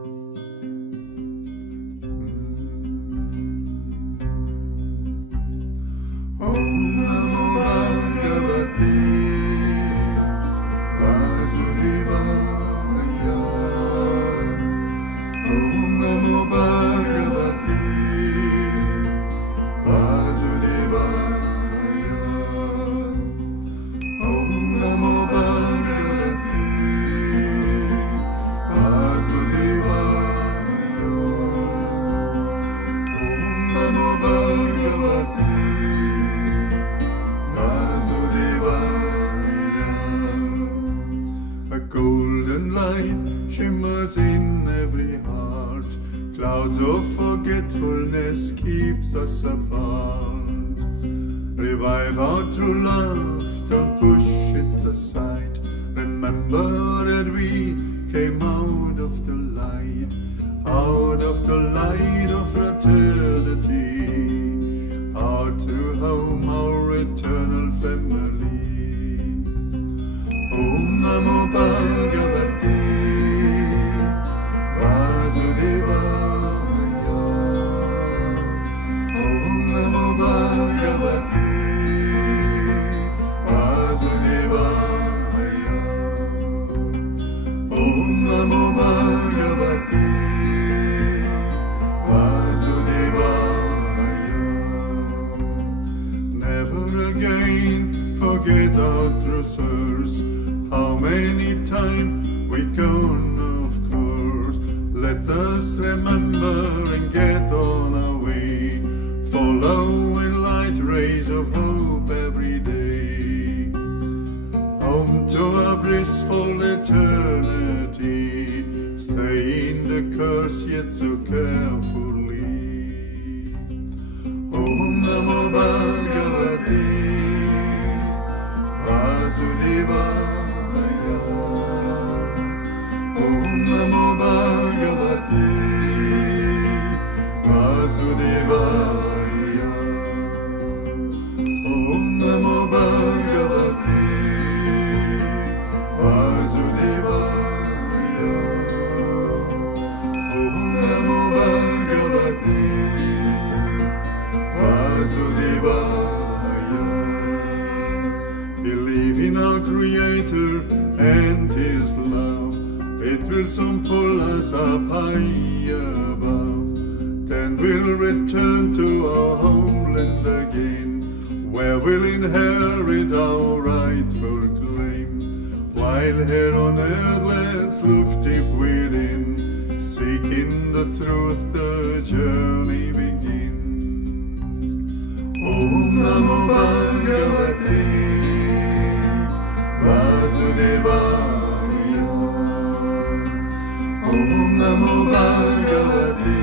Om Namo Bhagavate Vasudevaya. Om Namo Bhagavate Vasudevaya. Om Namo Bhagavate Vasudevaya. Om Namo Bhagavate a golden light shimmers in every heart. Clouds of forgetfulness keeps us apart. Revive our true love, don't push it aside. Remember that we came out of the light of fraternity. Our true home, our eternal family. Om Namo Bhagavate Vasudevaya. Om Namo Bhagavate Vasudevaya. Om Namo Bhagavate Vasudevaya. Never again forget our true source. How many times we gone, of course. Let us remember and get on our way, following light rays of hope every day. Home to a blissful eternity, stay in the course yet so carefully. Om Namo Bhagavate Vasudevaya. Om Namo Bhagavate Vasudevaya. Om Namo Bhagavate Vasudevaya. Om Namo Bhagavate Vasudevaya. Believe in our Creator and His love. It will soon pull us up high above. Then we'll return to our homeland again, where we'll inherit our rightful claim. While here on earth, let's look deep within. Seeking the truth, the journey begins. Om Namo Bhagavate Vasudevaya. Om Namo Bhagavate